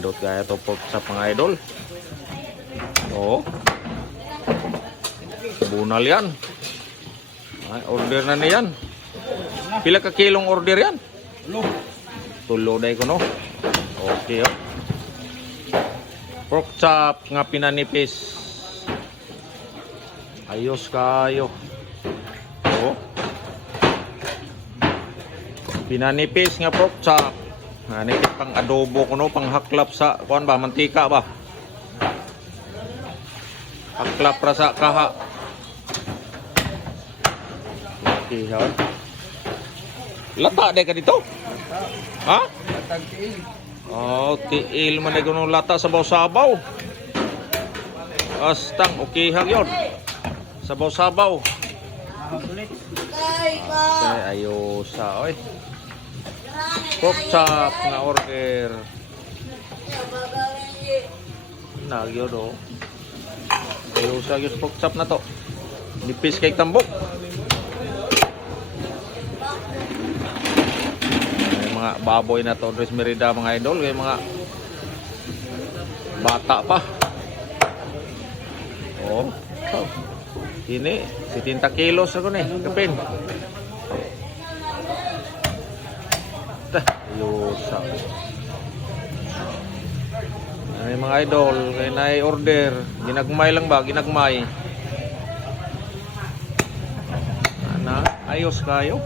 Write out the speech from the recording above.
Nindot kaya to pork chop mga idol. Oo. Bunal yan. Ay, order na niyan. Pila ka kilong order yan? Tulo day ko no. Okay oh. Pork chop nga pinanipis. Ayos kayo. Oh. Pinanipis nga pork chop. Nipis pang adobo ko no, pang haklap sa kuan ba, mantika ba? Haklap ra sa kaha. Okay, ha. Lata day ka dito? Ha? Oh, tiil man day kuno lata sabaw-sabaw. Astang okay hang yon. Sabaw-sabaw. Okay, ayos sa oy. Pork chop nga order. Nagyo do. Ayos sa pork chop na to. Nipis kay tambok. May mga baboy na to, Andres Merida mga idol, may mga bata pa. Oh. Ini 70 kilos ako ni, kapin. Ayusa. Ay mga idol, kay na order, ginagmay lang ba, ginagmay. Ana, ayos kayo.